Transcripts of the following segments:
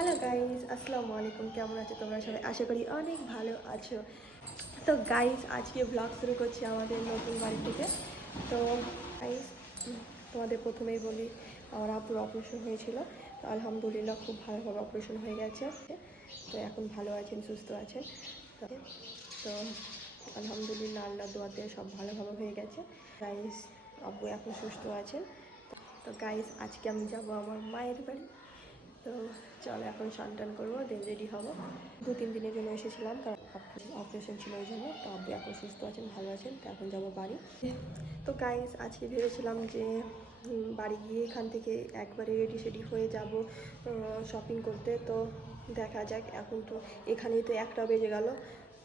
Hello guys, আসসালামু আলাইকুম। কেমন আছো তোমরা সবাই? আশা করি অনেক ভালো আছো। তো গাইজ, আজকে ব্লগ শুরু করছি আমাদের নতুন বাড়ি থেকে। তো গাইজ, তোমাদের প্রথমেই বলি, আমার আপুর অপারেশন হয়েছিল। তো আলহামদুলিল্লাহ খুব ভালোভাবে অপারেশন হয়ে গেছে। তো এখন ভালো আছেন, সুস্থ আছেন। তো আলহামদুলিল্লাহ, আল্লাহ দোয়াতে সব ভালোভাবে হয়ে গেছে। গাইজ, আব্বু এখন সুস্থ আছেন। তো গাইজ, আজকে আমি যাব আমার মায়ের বাড়ি। তো চলো এখন স্নান করবো, দেন রেডি হবো। 2-3 দিনের জন্য এসেছিলাম, কারণ অপারেশন ছিল ওই জন্য। তো আব্বু এখন সুস্থ আছেন, ভালো আছেন। তো এখন যাবো বাড়ি। তো গাইস, আজকে ভেবেছিলাম যে বাড়ি গিয়ে এখান থেকে একবারে রেডি হয়ে যাব শপিং করতে। তো দেখা যাক, এখন তো এখানেই তো 1টা বেজে গেল।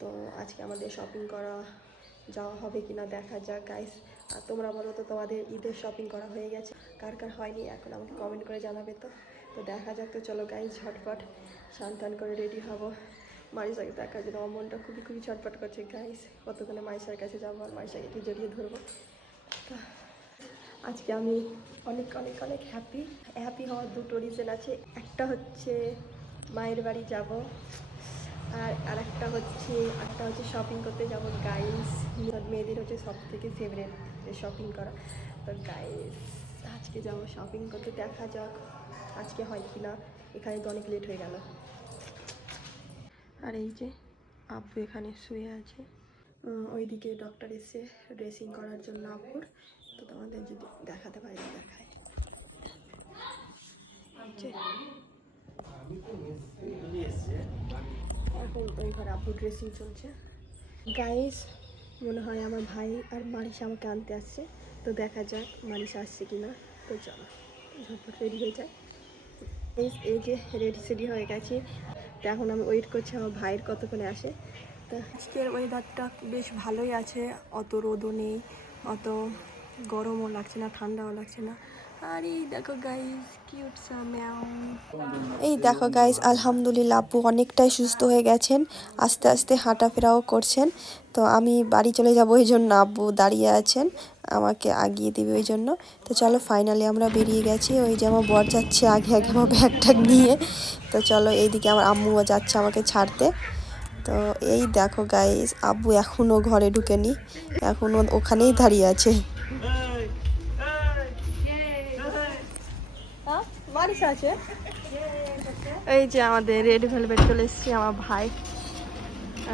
তো আজকে আমাদের শপিং করা যাওয়া হবে কিনা দেখা যাক গাইস। আর তোমরা বলো তো, তোমাদের ঈদের শপিং করা হয়ে গেছে? কার কার হয়নি এখন আমাকে কমেন্ট করে জানাবে। তো দেখা যাক। তো চলো গাইস, ঝটপট স্নান করে রেডি হবো মারিসাকে দেখার জন্য। আমার মনটা খুবই ছটফট করছে গাইস, কতক্ষণে মারিসার কাছে যাবো আর মারিসাকে কি জড়িয়ে ধরবো। তো আজকে আমি অনেক হ্যাপি হওয়ার 2টো রিজন আছে। একটা হচ্ছে মায়ের বাড়ি যাব, আর একটা হচ্ছে শপিং করতে যাব গাইস। মেয়েদের হচ্ছে সব থেকে ফেভারিট শপিং করা। তো গাইস, আজকে যাব শপিং করতে, দেখা যাক আজকে হয় কি না। এখানে তো অনেক লেট হয়ে গেল। আর এই যে আব্বু এখানে শুয়ে আছে, ওইদিকে ডক্টর এসে ড্রেসিং করার জন্য আব্বুর। তো তোমাদের যদি দেখাতে পারি, দেখায়। এখন ওই ঘরে আব্বু ড্রেসিং চলছে গাইস। মনে হয় আমার ভাই আর মারিসা আমাকে আনতে আসছে। তো দেখা যাক মারিসা আসছে কি না। তো চলো ঝটপট রেডি হয়ে যায়। এই যে রেডি হয়ে গেছি। তো এখন আমি ওয়েট করছি আমার ভাইয়ের কতক্ষণে আসে। তো আজকের ওয়েদারটা বেশ ভালোই আছে, অত রোদও নেই, অত গরমও লাগছে না, ঠান্ডাও লাগছে না। আর এই দেখো গাইস, কিউট সা ম্যাও। এই দেখো গাইস, আলহামদুলিল্লাহ আব্বু অনেকটাই সুস্থ হয়ে গেছেন, আস্তে আস্তে হাঁটাফেরাও করছেন। তো আমি বাড়ি চলে যাব, ওই জন্য আব্বু দাঁড়িয়ে আছেন, আমাকে আগিয়ে দিবে ওই জন্য। তো চলো ফাইনালি আমরা বেরিয়ে গেছি। ওই যে আমার বর যাচ্ছে আগে আমার ব্যাগটা নিয়ে। তো চলো, এইদিকে আমার আম্মুও যাচ্ছে আমাকে ছাড়তে। তো এই দেখো গাইস, আব্বু এখনও ঘরে ঢুকেনি, এখনও ওখানেই দাঁড়িয়ে আছে। আছে এই যে আমাদের রেড ভেলভেট চলে এসেছি, আমার ভাই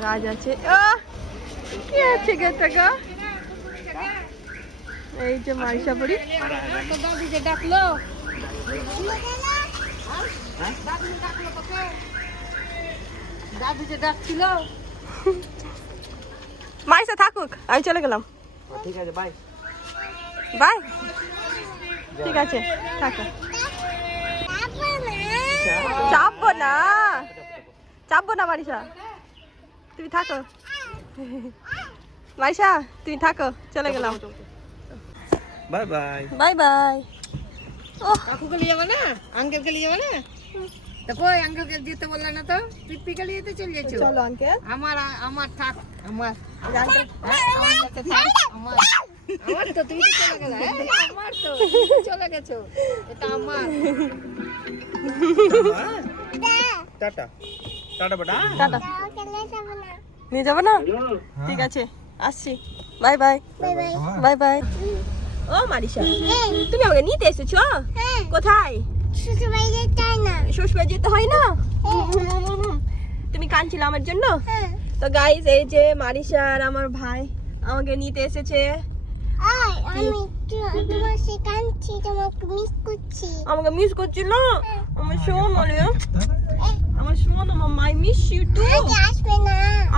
রাজ আছে। কি আছে গেটা? এই যে মারিসা পড়ি ডাকলো, দাদু যে ডাকছিল। মারিসা থাকুক, আমি চলে গেলাম। ঠিক আছে, বাই বাই। ঠিক আছে, থাকো। চাপবো না মারিসা, তুমি থাকো। মারিসা তুমি থাকো, চলে গেলাম। By bye bye by. কাকুকে নিয়ে যাবে না, আঙ্কেলকে নিয়ে যাবে না? তো কই আঙ্কেলকে যেতে বললে না তো? পিপিকে নিয়ে তো চলে যাচ্ছো। চলো আঙ্কেল। আমার থাক, আমার আঙ্কেল আমার কাছে থাক, আমার তো তুমি তো চলে গেলে, আমার তো তুমি তো চলে গেছো, এটা আমার। টাটা টাটা বেটা। টাটা। নিয়ে যাবো না? ঠিক আছে, আসছি। Bye bye bye bye. ও মারিসা, তুমি আমাকে নিতে এসেছো? কোথায়? শ্বশুরবাড়ি যেতে হয় না? তুমি কাঁদছিলে আমার জন্য? তো গাইস, এই যে মারিসা আর আমার ভাই আমাকে নিতে এসেছে। আমাকে মিস করছিল? আমার শোন, আমার শোন, আমার মাই মিস ইউ টু।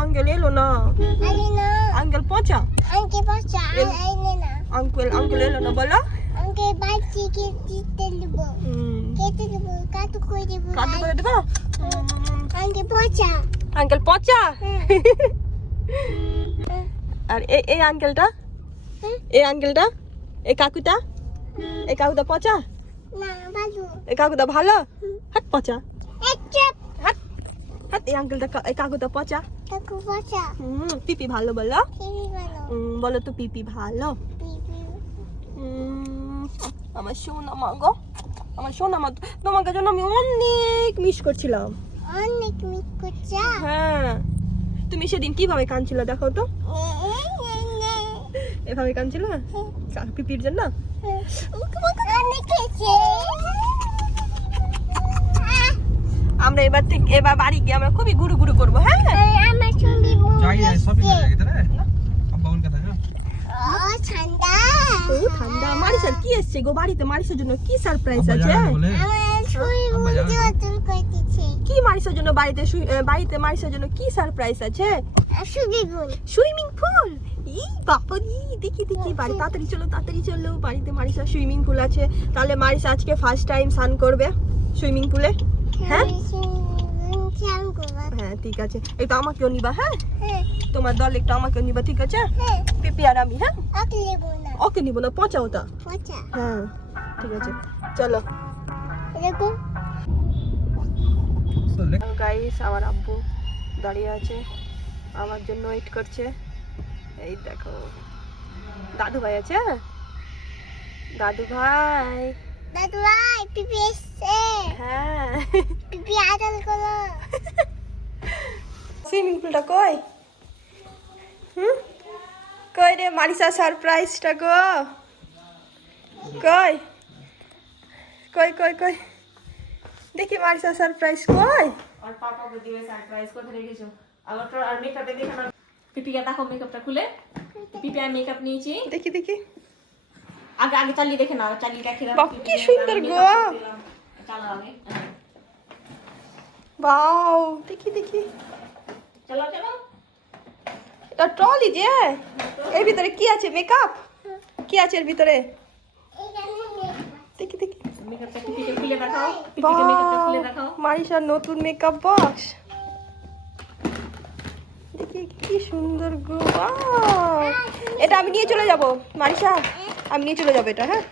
আঙ্কেল এলো না, আঙ্কেল পচা, আঙ্কেল এলো না, বলো। আঙ্কেল পচা। আর এই আঙ্কেলটা, এই কাকুটা পচা। এই কাকুটা ভালো? হাট পচা, হাট হাট। এই আঙ্কেলটা, এই কাকুটা পচা। পিপি ভালো বলো, বলো তো পিপি ভালো। আমার শোনা মা গো, আমার সোনা মা, তোমাকে জন্য আমি অনেক মিস করছিলাম। অনেক মিস করছে। হ্যাঁ, তুমি সেদিন কিভাবে কাঁদছিলে দেখো তো, এভাবে কাঁদছিল পিপির জন্য। অনেক খেয়েছে। আমরা এবার বাড়ি গিয়ে আমরা খুবই ঘুরু ঘুরু করবো। হ্যাঁ, আমার ছবি শপিং আব্বা বল কথা ঠান্ডা। ও ঠান্ডা। মারিসার কি এসছে গো বাড়িতে? মারিসার জন্য কি সারপ্রাইজ আছে? আমার ছবি বদল করতেছে। কি মারিসার জন্য বাড়িতে মারিসার জন্য কি সারপ্রাইজ আছে? ছবি বল। Swimming pool. ই বাবা ই, দেখি বাড়ি তাড়াতাড়ি চলো বাড়িতে মারিসার সুইমিং পুল আছে। তাহলে মারিসা আজকে ফার্স্ট টাইম স্নান করবে সুইমিং পুলে। হ্যাঁ হ্যাঁ ঠিক আছে, একটু আমাকেও নিবা। হ্যাঁ, তোমার দল একটু আমাকেও নিবা, ঠিক আছে? পিপি আর আমি। হ্যাঁ, ওকে নিব না, পচা ওটা। হ্যাঁ ঠিক আছে, চলো। গাইস, আমার আব্বু দাঁড়িয়ে আছে, আমার জন্য ওয়েট করছে। এই দেখো দাদু ভাই আছে। দাদু ভাই, দাদু ভাই পিপি এসছে। হ্যাঁ পিপি আদল করো। সুইমিং পুলটা কই? কই রে মারিসা সারপ্রাইজটা গো? কই কই কই কই দেখি মারিসা সারপ্রাইজ কই? আর পাপাকে দিবে সারপ্রাইজ কোথায় রেখেছো? আবার তো আর মেকআপে দেখে না। পিপিকে দেখো, মেকআপটা খুলে। পিপি আমি মেকআপ নিয়েছি। দেখি আগে আগে চালিয়ে দেখে নাও, চালিয়ে দেখে নাও। বাহ, কি সুন্দর গো। চালাও আগে। বাও, দেখি চলো এটা ট্রলি যে, এর ভিতরে কি আছে? মেকআপ কি আছে এর ভিতরে? দেখি মেকআপটা পিপিকে খুলে দেখাও। পিপিকে মেকআপটা খুলে দেখাও। মারিসার নতুন মেকআপ বক্স। দেখি কি সুন্দর গো। বাহ, এটা আমি নিয়ে চলে যাব মারিসা, আমি নিয়ে চলে যাবো এটা। হ্যাঁ,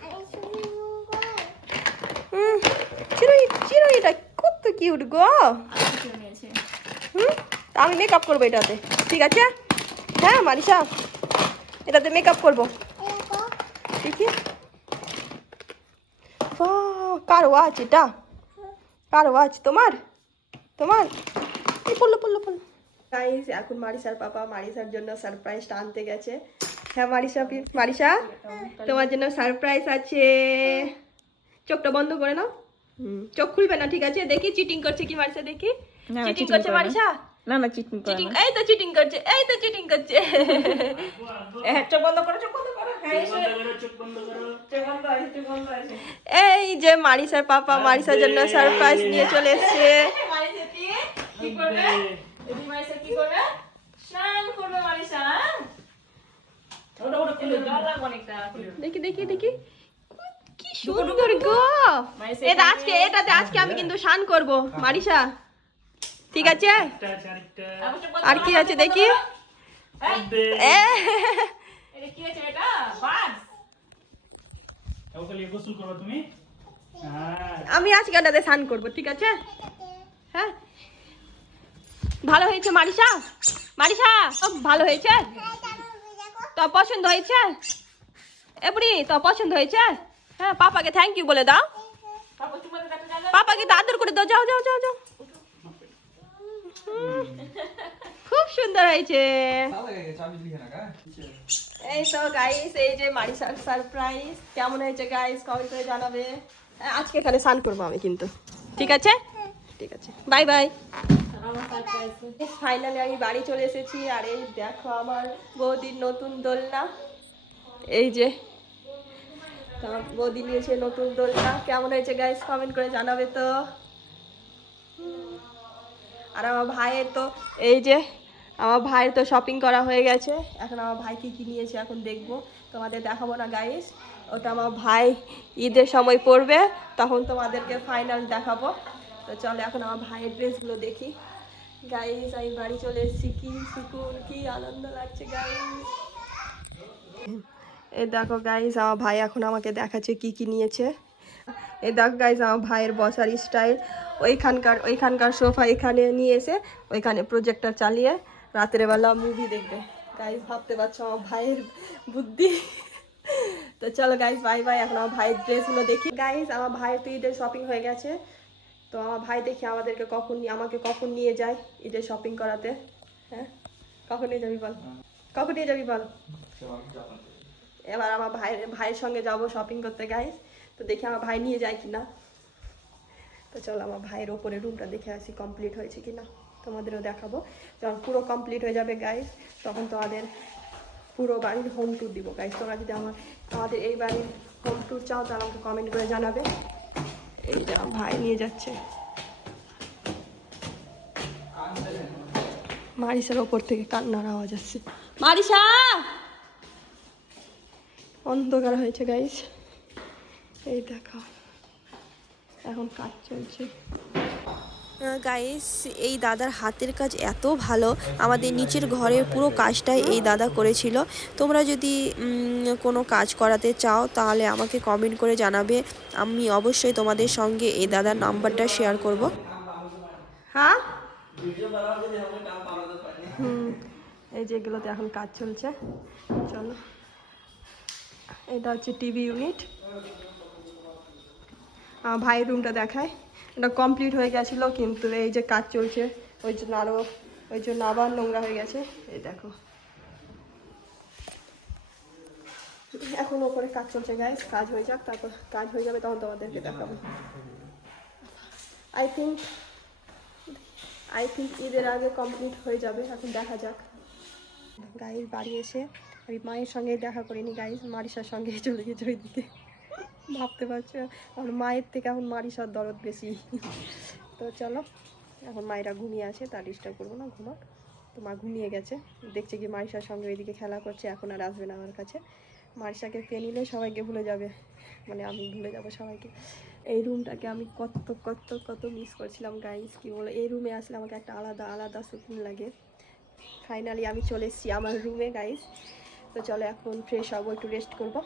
চিরুনিটা কত কিউট গো। আমি মেকআপ করবো এটাতে, ঠিক আছে? হ্যাঁ মারিসা, এটাতে মেকআপ করবো। দেখি, কার ওয়াচ এটা? কার ওয়াচ? তোমার এই পড়লো। গাইস, এখন মারিসার পাপা মারিসার জন্য সারপ্রাইজটা আনতে গেছে। হ্যাঁ মারিসা তোমার জন্য সারপ্রাইজ আছে। চোখটা বন্ধ করে নাও। চোখ খুলবে না, ঠিক আছে? দেখি চিটিং করছে কি মারিসা, দেখি। চিটিং করছে মারিসা? না চিটিং চিটিং, এই তো চিটিং করছে। চোখ বন্ধ করো। এই যে মারিসার পাপা মারিসার জন্য সারপ্রাইজ নিয়ে চলে এসেছে। দেখি কি সুন্দর গো। এটাতে আজকে আমি কিন্তু স্নান করব মারিসা, ঠিক আছে? আর কি আছে দেখি? আমি আজকে এটাতে স্নান করবো, ঠিক আছে? হ্যাঁ, ভালো হয়েছে মারিসা? ভালো হয়েছে তো? পছন্দ হয়েছে এবারে? তো পছন্দ হয়েছে? হ্যাঁ, পাপাকে থ্যাংক ইউ বলে দাও। পাপাকে তো আদর করে দাও। যাও খুব সুন্দর হয়েছে। এই তো গাইস, এই যে মারিসার সারপ্রাইজ কেমন হয়েছে গাইস কমেন্ট করে জানাবে। আজকে এখানে স্নান করবো আমি কিন্তু, ঠিক আছে? Bye bye. ফাইনালি আমি বাড়ি চলে এসেছি। আর এই দেখো আমার বৌদির নতুন দোলনা। এই যে বৌদি নিয়েছে নতুন দোলনা। কেমন হয়েছে গাইস কমেন্ট করে জানাবে তো। আর আমার ভাইয়ের তো শপিং করা হয়ে গেছে। এখন আমার ভাই কি নিয়েছে এখন দেখবো, তোমাদের দেখাবো না গাইস। ওটা আমার ভাই ঈদের সময় পরবে, তখন তোমাদেরকে ফাইনাল দেখাবো। তো চলো এখন আমার ভাইয়ের ড্রেসগুলো দেখি। গাইস, আমি বাড়ি চলে এসেছি। কি সুকুন, কি আনন্দ লাগছে গাইস। এই দেখো গাইস, আমার ভাই এখন আমাকে দেখাচ্ছে কি নিয়েছে। এই দেখো গাইস, আমার ভাইয়ের বসার স্টাইল। ওইখানকার সোফা এখানে নিয়ে এসে ওইখানে প্রজেক্টর চালিয়ে রাতের বেলা মুভি দেখবে। গাইস, ভাবতে পারছো আমার ভাইয়ের বুদ্ধি। তো চলো গাইস বাই বাই। এখন আমার ভাইয়ের ড্রেসগুলো দেখি। গাইস আমার ভাইয়ের তো ঈদের শপিং হয়ে গেছে। তো আমার ভাই দেখি আমাদেরকে আমাকে কখন নিয়ে যায় ঈদের শপিং করাতে। হ্যাঁ কখন নিয়ে যাবি বল, কখন নিয়ে যাবি বল। এবার আমার ভাইয়ের সঙ্গে যাব শপিং করতে গাইস। তো দেখি আমার ভাই নিয়ে যায় কিনা। তো চলো আমার ভাইয়ের ওপরে রুমটা দেখে আসি কমপ্লিট হয়েছে কিনা, তোমাদেরও দেখাবো। যখন পুরো কমপ্লিট হয়ে যাবে গাইস তখন তোমাদের পুরো বাড়ির হোম ট্যুর দিব গাইস। তোমরা যদি আমাদের এই বাড়ির হোম ট্যুর চাও তাহলে আমাকে কমেন্ট করে জানাবে। এই যে আমার ভাই নিয়ে যাচ্ছে। মারিসার ওপর থেকে কান্নার আওয়াজ আসছে। মারিসা, অন্ধকার হয়েছে গাইস। এই দেখো এখন কাজ চলছে গাইস। এই দাদার হাতের কাজ এত ভালো, আমাদের নিচের ঘরের পুরো কাজটাই এই দাদা করেছিল। তোমরা যদি কোনো কাজ করাতে চাও তাহলে আমাকে কমেন্ট করে জানাবে, আমি অবশ্যই তোমাদের সঙ্গে এই দাদার নাম্বারটা শেয়ার করব। হ্যাঁ এই যেগুলোতে এখন কাজ চলছে। চলো এটা হচ্ছে টিভি ইউনিট। ভাইয়ের রুমটা দেখায়। এটা কমপ্লিট হয়ে গেছিলো কিন্তু এই যে কাজ চলছে ওই জন্য আবার নোংরা হয়ে গেছে। এই দেখো এখন ওপরে কাজ চলছে গাইস। কাজ হয়ে যাক, তারপর কাজ হয়ে যাবে তখন তোমাদেরকে দেখাবো। আই থিঙ্ক ঈদের আগে কমপ্লিট হয়ে যাবে, এখন দেখা যাক। গাইস বাড়ি এসে আমি মায়ের সঙ্গে দেখা করিনি গাইস, মারিসার সঙ্গে চলে গেছে ওইদিকে। ভাবতে পারছো আমার মায়ের থেকে এখন মারিসার দরদ বেশি। তো চলো এখন মায়েরা ঘুমিয়ে আছে, তা ডিস্টার্ব করবো না, ঘুমাক। তো মা ঘুমিয়ে গেছে, দেখছে কি মারিসার সঙ্গে ওইদিকে খেলা করছে, এখন আর আসবে না আমার কাছে। মারিসাকে পেয়ে নিলে সবাইকে ভুলে যাবে, মানে আমি ভুলে যাব সবাইকে। এই রুমটাকে আমি কত কত কত মিস করছিলাম গাইস, কি বলো। এই রুমে আসলে আমাকে একটা আলাদা আলাদা সুকুন লাগে। ফাইনালি আমি চলে এসেছি আমার রুমে গাইস। তো চলো এখন ফ্রেশ হবো, একটু রেস্ট করবো।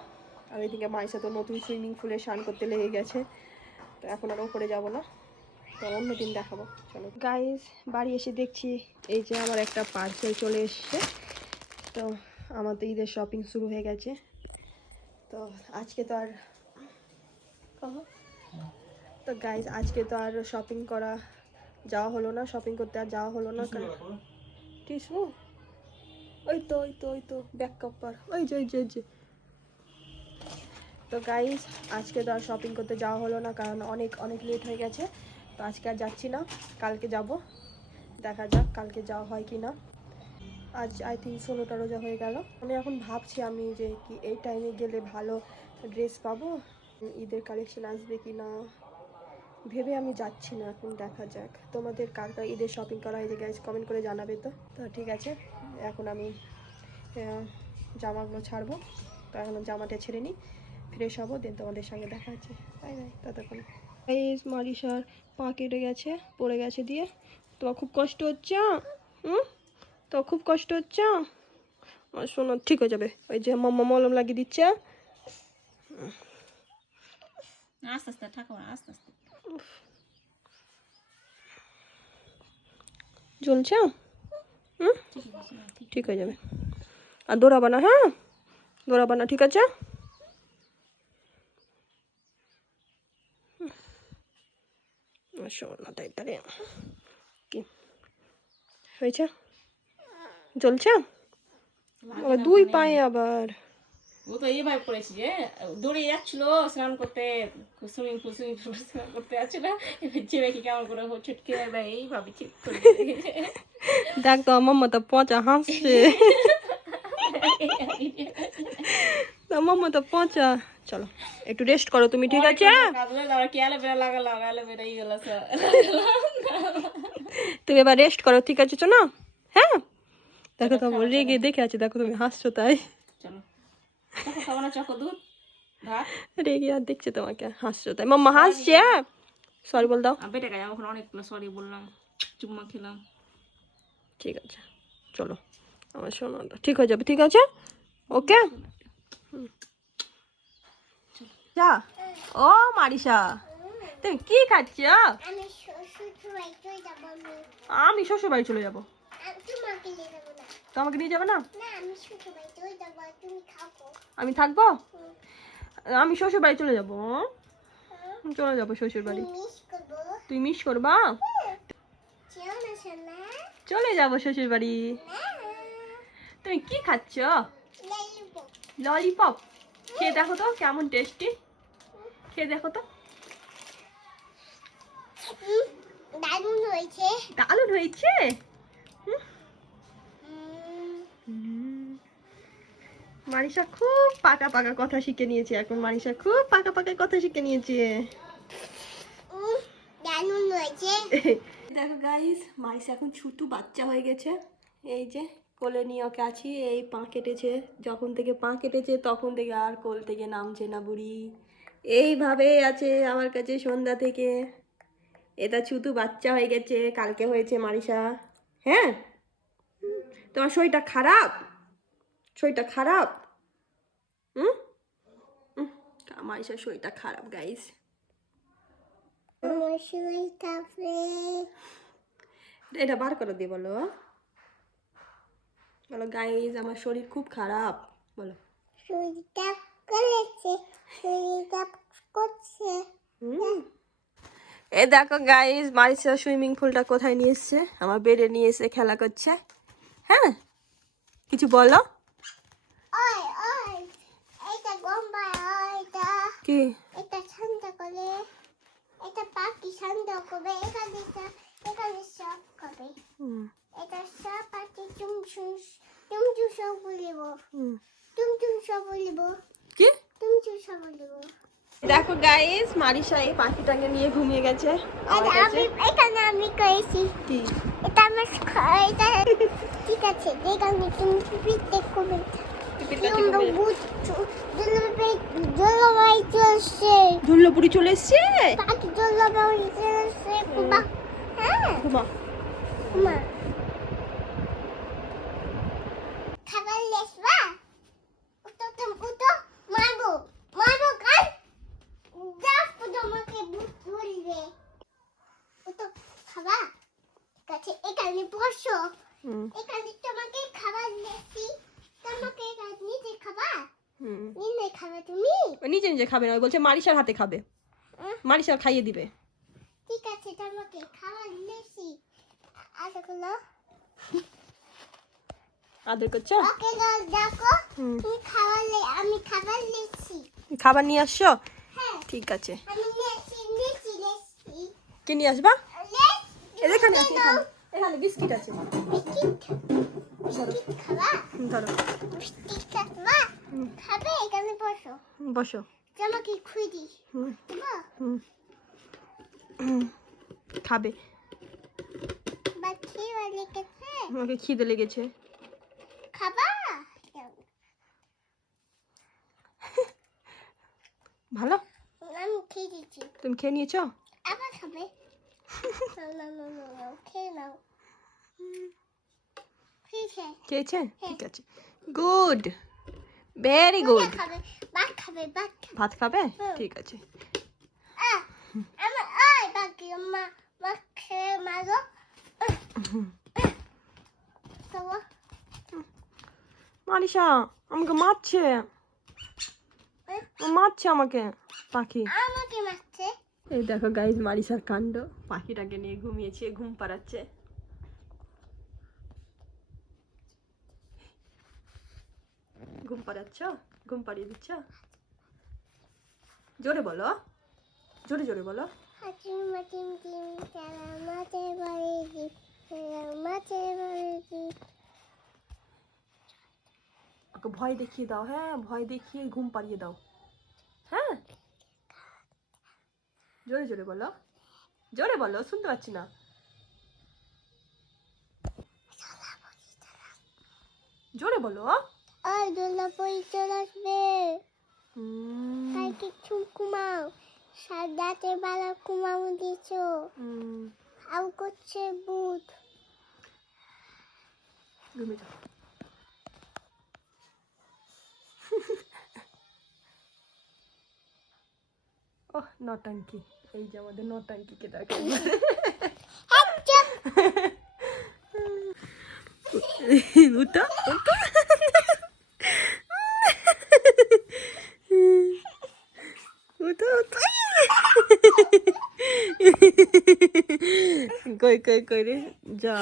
আর ওইদিকে মাইসা তো নতুন সুইমিং পুলে স্নান করতে লেগে গেছে, তো এখন আর ওপরে যাবো না, তো অন্যদিন দেখাবো। চলো গাইস বাড়ি এসে দেখছি এই যে আমার একটা পার্সেল চলে এসছে। তো আমার তো ঈদের শপিং শুরু হয়ে গেছে। তো আজকে তো আর তো গাইস আজকে তো আর শপিং করা যাওয়া হলো না, শপিং করতে আর যাওয়া হলো না। কারণ টিসু ওই তো ব্যাক কভার ওই যে। তো গাইস আজকে তো আর শপিং করতে যাওয়া হলো না, কারণ অনেক লেট হয়ে গেছে। তো আজকে আর যাচ্ছি না, কালকে যাব, দেখা যাক কালকে যাওয়া হয় কি না। আজ আই থিঙ্ক 16টা রোজা হয়ে গেল। আমি এখন ভাবছি আমি যে কি এই টাইমে গেলে ভালো ড্রেস পাবো, ঈদের কালেকশন আসবে কি না ভেবে আমি যাচ্ছি না, এখন দেখা যাক। তোমাদের কার কার ঈদের শপিং করা হয়েছে গাইস কমেন্ট করে জানাবে। তো ঠিক আছে এখন আমি জামাগুলো ছাড়বো, তো এখন জামাটা ছেড়ে নিই, ফ্রেশ হবো, দেন তোমাদের সঙ্গে দেখা হচ্ছে। বাই বাই ততক্ষণ। এই মারিসার পা কেটে গেছে, পড়ে গেছে দিয়ে। তোমার খুব কষ্ট হচ্ছে? তো খুব কষ্ট হচ্ছে? আর শোনো ঠিক হয়ে যাবে, ওই যে মাম্মা মলম লাগিয়ে দিচ্ছে। আস্তে আস্তে ঠাকুমা আস্তে আস্তে জ্বলছে? ঠিক হয়ে যাবে। আর দৌড়াবা না, হ্যাঁ দৌড়াবা না, ঠিক আছে? শোনো তাড়াতাড়ি কি হয়েছে? জ্বলছে? দুই পায়ে আবার। ও তো এইভাবে পড়েছি যে দৌড়ে যাচ্ছিল স্নান করতে, সুইমিং পুল স্নান করতে যাচ্ছিল, এবার চেয়ে কি কেমন করে ছুটকে যাবে এইভাবে ঠিক করে দেখ তো মাম্মা তো পচা হাসছে। মাম্মা তো পচা। চলো একটু রেস্ট করো তুমি, ঠিক আছে? তুমি এবার রেস্ট করো, ঠিক আছে? চলো হ্যাঁ। দেখো তো রেগে দেখে আছে, দেখো তুমি হাসছো তাই। রেগে আর দেখছে তোমাকে, হাসছো তাই। মাম্মা হাসছে, সরি বল দাও। অনেকগুলো সরি বললাম, চুম্মা খেলাম। ঠিক আছে চলো, আমার শোনাটা ঠিক হয়ে যাবে, ঠিক আছে? ওকে যা। ও মারিসা তুমি কি খাচ্ছ? আমি শ্বশুর বাড়িতে যাব। আমি শ্বশুর বাড়ি চলে যাবো। তোমাকে নিয়ে যাব না। তো আমাকে নিয়ে যাবে না? না আমি শ্বশুর বাড়িতে ওই যাবো তুমি খাবো আমি থাকবো? আমি শ্বশুর বাড়ি চলে যাবো। চলে যাবো শ্বশুর বাড়ি। মিস করবো তুই মিস করবা? চেও না সোনা চলে যাবো শ্বশুর বাড়ি। না তুমি কি খাচ্ছ? লাইবো ললিপপ। খেয়ে দেখো তো কেমন টেস্টি। খেয়ে দেখো তো। দারুণ হয়েছে দারুণ হয়েছে। মারিসা খুব পাকা পাকা কথা শিখে নিয়েছে এখন। মারিসা খুব পাকা পাকা কথা শিখে নিয়েছে। দারুণ হয়েছে দেখো গাইস, মারিসা এখন ছোট্ট বাচ্চা হয়ে গেছে। এই যে কোলে নিয়ে ওকে আছি। এই পা কেটেছে, যখন থেকে পা কেটেছে তখন থেকে আর কোল থেকে নামছে না বুড়ি। এইভাবে আছে আমার কাছে সন্ধ্যা থেকে। এটা ছোট্ট বাচ্চা হয়ে গেছে, কালকে হয়েছে মারিসা। হ্যাঁ, তোমার শরীরটা খারাপ? শরীরটা খারাপ? মারিসার শরীরটা খারাপ গাইস। আমার শরীর কাঁপে এটা বার করে দিয়ে বলো। বলো গাইস আমার শরীর খুব খারাপ। বলো। শরীরটা করেছে শরীরটা করছে এই দেখো গাইস, মারিসা সুইমিং পুলটা কোথায় নিয়ে এসছে? আমার বেডে নিয়ে এসে খেলা করছে। হ্যাঁ, কিছু বলো। ওই ওই এটা গম্বা এটা কি? এটা ঠান্ডা করে এটা পাখি ঠান্ডা করবে এখানে সব করবে এটা সব পাখি চুমচুম সব বলিব চুমচুম সব বলিব কি? চুমচুম সব বলিব দেখো গাইস, মারিসা এই পাখিটাকে নিয়ে ঘুমিয়ে গেছে আমার কাছে। এটা না আমি করেছি কি? এটা আমার এটা ঠিক আছে দেখ আমি তুমি পিপিতে করবে টিপির কাছে ঘুমিয়ে জলবায়ু চলছে ঝুল্লপুরি চলে এসছে। পাখি জলবায়ু চলছে কুবা হ্যাঁ ঘুমা। মা খাবার লেসবা উতো মারবো কাল দাস তোমাকে বলবে উতো খাবা ঠিক আছে এখানে বসো এখানে তোমাকে খাবার লেসি তোমাকে এখানে নিতে খাবা নিতে খাবে তুমি ও নিজে নিজে খাবে না, ও বলছে মারিসার হাতে খাবে। মারিসা খাইয়ে দিবে। ঠিক আছে তোমাকে খাবার লেসি আদরগুলো আদর করছো? ওকে দেখো তুমি আমি খাবার লেসি খাবার নিয়ে আসছো? হ্যাঁ ঠিক আছে। আমি লেসি কি নিয়ে আসবা? লেস এখানে আছে, এখানে এখানে বিস্কিট আছে। বিস্কিট খাবা ধরো। বিস্কিট খাবা খাবে এখানে বসো বসো। তোমাকে খুঁজি খাবে। বাচ্চি লেগেছে আমাকে খিদে লেগেছে। খাবা ভালো, আমি খেয়ে দিচ্ছি তুমি খেয়ে নিয়েছো? আবার খাবে না খেয়ে নাও খেয়েছে খেয়েছে? ঠিক আছে, গুড, ভেরি গুড। খাবে ভাত খাবে ভাত খাবে? ঠিক আছে। আমার ওই বাকি মা খেয়ে মারো মারিসা আমাকে মারছে, মারছে আমাকে পাখি। আমাকে মারছে এই দেখো গাইজ মারিসার কাণ্ড। পাখিটাকে নিয়ে ঘুমিয়েছে, ঘুম পাড়াচ্ছে। ঘুম পাড়াচ্ছ? ঘুম পাড়িয়ে দিচ্ছ? জোরে বলো, জোরে জোরে বলো। হাতিম মাটিম টিম তারা মাঠে বাড়ি দি মাঠে বাড়ি দি ওকে ভয় দেখিয়ে দাও। হ্যাঁ, ভয় দেখিয়ে ঘুম পাড়িয়ে দাও। হ্যাঁ, জোরে জোরে বলো, জোরে বলো, শুনতে পাচ্ছি না। জোরে বলো। ওই দোলা পরি চলে আসবে তাই কিছু ঘুমাও সাদাতে বালা ঘুমাও দিছো আউ করছে ভূত ঘুমিয়ে যাও। ওহ নটাঙ্কি, এই যে আমাদের নটাঙ্কিকে দেখো। উঠো উঠো উঠো উঠো কই কই কই রে যা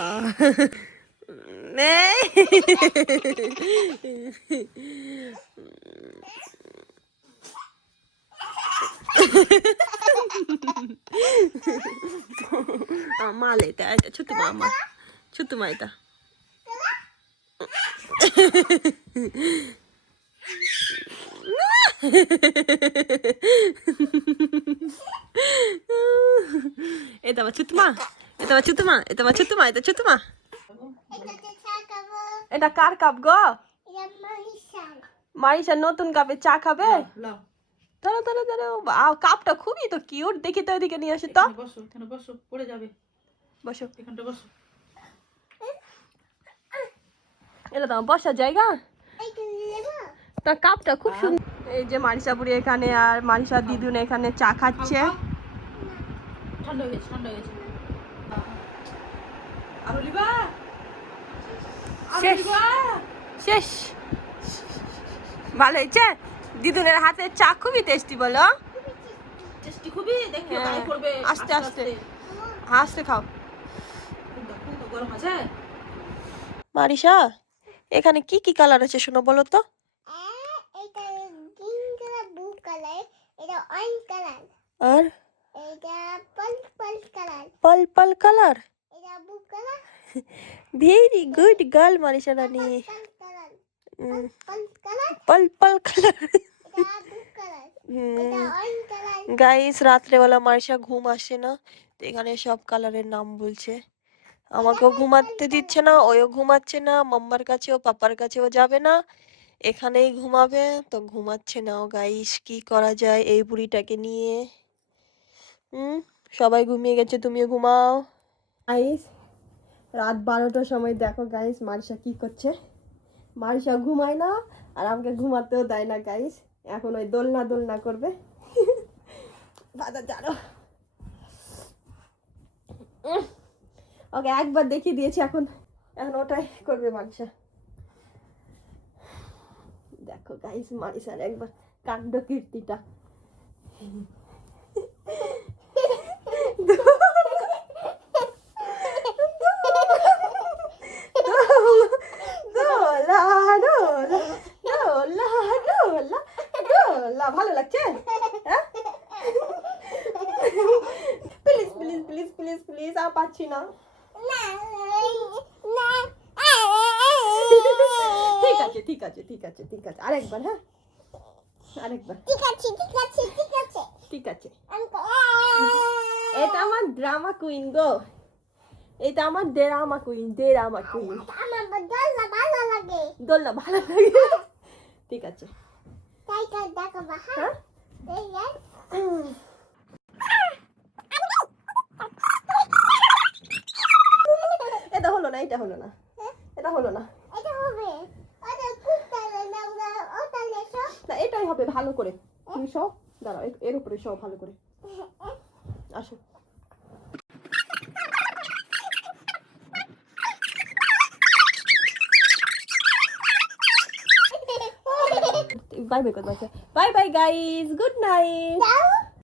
নেই মালে এটা এটা ছোট মা ছোট মা এটা এটা আমার ছোট মা এটা আমার ছোট মা এটা আমার ছোট মা এটা ছোট মা এটাতে চা খাবো। এটা কার কাপ গো এটা মালিশার। মারিসা নতুন কাপে চা খাবে লাও ধরো ধরো ধরো কাপটা খুবই তো কিউট দেখি তো এদিকে নিয়ে আসি তো এখানে বসো পড়ে যাবে বসো এখানটা বসো এটা তো আমার বসার জায়গা এইটা নেবো। তার কাপটা খুব সুন্দর এই যে মারিসা বুড়ি এখানে আর মারিসা দিদুন এখানে চা খাচ্ছে ঠান্ডা হয়ে গেছে আরো লিবা শেষ শেষ ভালো হয়েছে দিদুনের হাতে চা খুবই টেস্টি বলো টেস্টি খুবই দেখো হ্যাঁ, গায়ে পড়বে আস্তে আস্তে আস্তে খাও খুব গরম আছে মারিসা এখানে কি কি কালার আছে শোনো বলো তো এটা গ্রিন কালার ব্লু কালার এটা অরেঞ্জ কালার আর এটা পার্পল কালার পার্পল কালার এটা blue colour very good girl Marisa রানী purple colour purple colour purple colour এটা ব্লু কালার এটা অরেঞ্জ কালার গাইস রাত্রেবেলা মারিসা ঘুম আসে না তো এখানে সব কালারের নাম বলছে আমাকেও ঘুমাতে দিচ্ছে না ওও ঘুমাচ্ছে না মাম্মার কাছেও পাপার কাছেও যাবে না এখানেই ঘুমাবে তো ঘুমাচ্ছে না ও গাইস কি করা যায় এই বুড়িটাকে নিয়ে সবাই ঘুমিয়ে গেছে তুমিও ঘুমাও গাইস রাত 12টার সময় দেখো গাইস মারিসা কি করছে মারিসা ঘুমায় না আর আমাকে ঘুমাতেও দেয় না গাইস এখন ওই দোলনা দোলনা করবে দাদা জানো ওকে একবার দেখিয়ে দিয়েছি এখন এখন ওটাই করবে মারিসা দেখো গাইস মারিসার একবার কাণ্ড কীর্তিটা দোলা দোলা দোলা দোলা দোলা ভালো লাগছে হ্যাঁ please please please please please আর পাচ্ছি না না না ঠিক আছে ঠিক আছে ঠিক আছে ঠিক আছে আরেকবার হ্যাঁ আরেকবার ঠিক আছে ঠিক আছে ঠিক আছে ঠিক আছে আঙ্কেল এটা আমার ড্রামা কুইন গো এটা আমার ড্রামা কুইন আমার দোলনা ভালো লাগে দোলনা ভালো লাগে ঠিক আছে তাই তাই দেখাবো হ্যাঁ এই এটা হলো না এটা হলো না এটা হলো না এটা হবে ওটা খুব তালে আমরা ওটা লেসো না এটাই হবে ভালো করে তুমি সব দাঁড়াও এর উপরে সব ভালো করে আসো by bye bye bye guys good night দাও